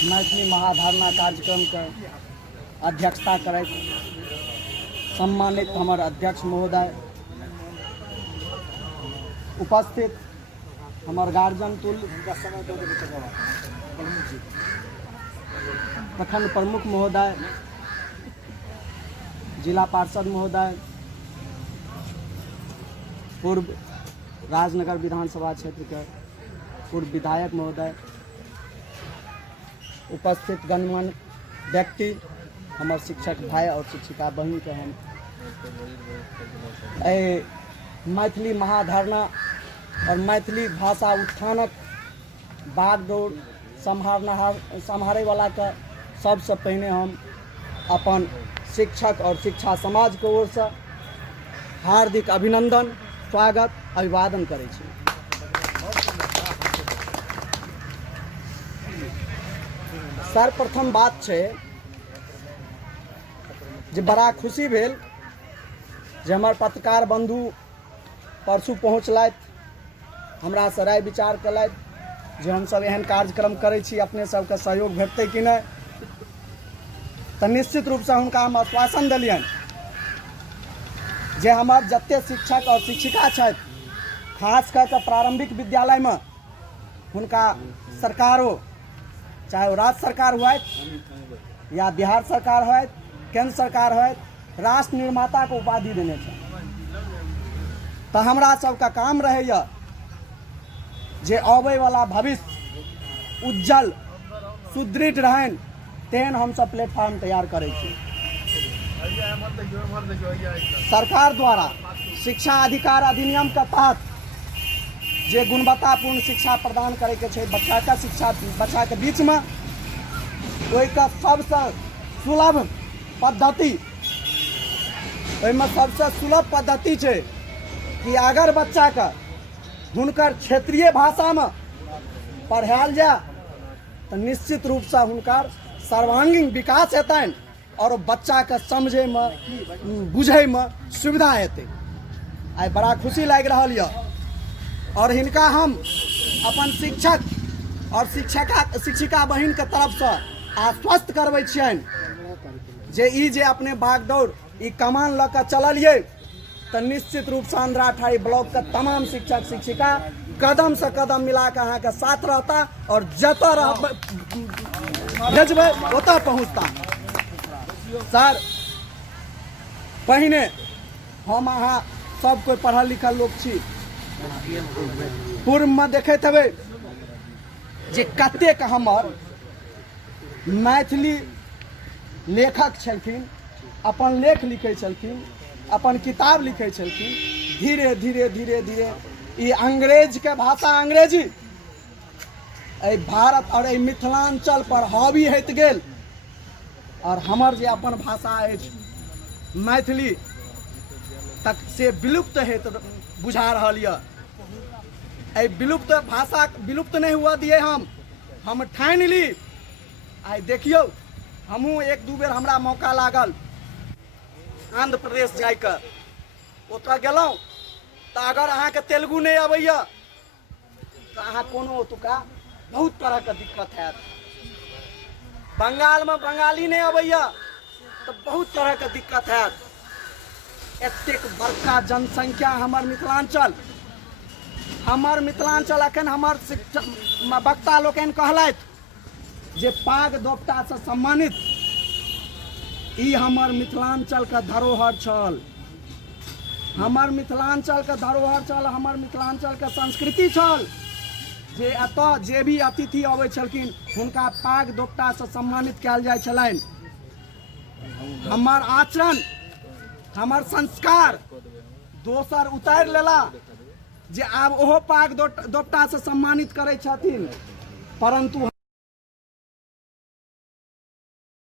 मैथिली महाधारणा कार्यक्रम के अध्यक्षता करैत सम्मानित हमर अध्यक्ष महोदय, उपस्थित हमर गार्जियन तुल्य प्रखंड प्रमुख महोदय, जिला पार्षद महोदय, पूर्व राजनगर विधानसभा क्षेत्र के पूर्व विधायक महोदय, उपस्थित गणमान्य व्यक्ति, हमारे शिक्षक भाई और शिक्षिका बहन के हम मैथिली महाधारणा और मैथिली भाषा उत्थानक बागडोर संहारे वाला का सबसे पहले हम अपन शिक्षक और शिक्षा समाज के ओर से हार्दिक अभिनंदन, स्वागत, अभिवादन करै छी। सर्वप्रथम बात है जे बड़ा खुशी भेल जे हमर पत्रकार बंधु परसू पहुँचलथि, हमरा से राय विचार कलथि जे हम सब एहन कार्यक्रम करै छी, अपने सबके सहयोग भेटतै कि नहीं। तो निश्चित रूप से हुनका हम आश्वासन दिलियन जे हमर जते शिक्षक और शिक्षिका छथि, खास करके प्रारंभिक विद्यालय में हुनका सरकारो, चाहे वो राज्य सरकार हुआ या बिहार सरकार हो, केंद्र सरकार हो, राष्ट्र निर्माता को उपाधि देने छै। तो हमरा सबका काम रहे जे आबे वाला भविष्य उज्जवल सुदृढ़ रहन, तेहन हम सब प्लेटफॉर्म तैयार करै छी। सरकार द्वारा शिक्षा अधिकार अधिनियम के तहत जे गुणवत्तापूर्ण शिक्षा प्रदान करे के छै बच्चा का शिक्षा, बच्चा के बीच में ओहि का सबसे सुलभ पद्धति, ओहिमे सबसे सुलभ पद्धति छै कि अगर बच्चा का हुनकर क्षेत्रीय भाषा में पढ़ायल जाए तो निश्चित रूप से हुनकर सर्वांगीण विकास हेतन और बच्चा के समझे में बुझे में सुविधा हेतै। आई बड़ा खुशी लाग रहल यऽ और हिनका हम अपन शिक्षक और शिक्षिका बहन के तरफ से आश्वस्त करबै छियनि जे ई जे अपने बागडोर ई कमान ल के चललिए तो निश्चित रूप से अंधराठाड़ी ब्लॉक के तमाम शिक्षक शिक्षिका कदम से कदम मिला के अहाँ के साथ रहता और जतऽ भेजबै ओतऽ पहुँचता। सर, पहिने हम अहाँ सब कोई पढ़ल लिखल लोग छी, पूर्व में देखैत हेबै जे कतेक हमर मैथिली लेखक छलखिन, अपन लेख लिखै छलखिन, अपन किताब लिखै छलखिन। धीरे धीरे धीरे धीरे ई अंग्रेज के भाषा, अंग्रेजी भारत और मिथिलांचल पर हावी होइत गेल और हमर जे अपन भाषा अछि मैथिली तक से विलुप्त हेत बुझा रहल यऽ। विलुप्त भाषा विलुप्त नहीं हुआ दिए हम ठानि ली। आई देखियो हमहूँ एक दू बेर हमरा मौका लागल आंध्र प्रदेश जाके, ओतऽ गेलहुँ तो अगर अहाँ के तेलुगु नहीं अबैया तो अहाँ कोनो ओतुका बहुत तरह के दिक्कत हैत। बंगाल में बंगाली नहीं अबैया तो बहुत तरह के दिक्कत हैत। एतेक बड़का जनसंख्या हमर मिथिलांचल अखन हमर वक्ता लोकनि कहलथि जे पाग दोपटा से सम्मानित ई हमर मिथिलांचल का धरोहर छल, हमर मिथिलांचल का धरोहर छल, हमर मिथिलांचल का संस्कृति छल जे एतऽ जे भी अतिथि अबै छलखिन हुनका पाग दोपटा से सम्मानित कयल जाइ छलनि। हमर आचरण, हमर संस्कार दोसर उतारि लेला जे आब ओहो पाग दोपटा से सम्मानित करै छथिन, परंतु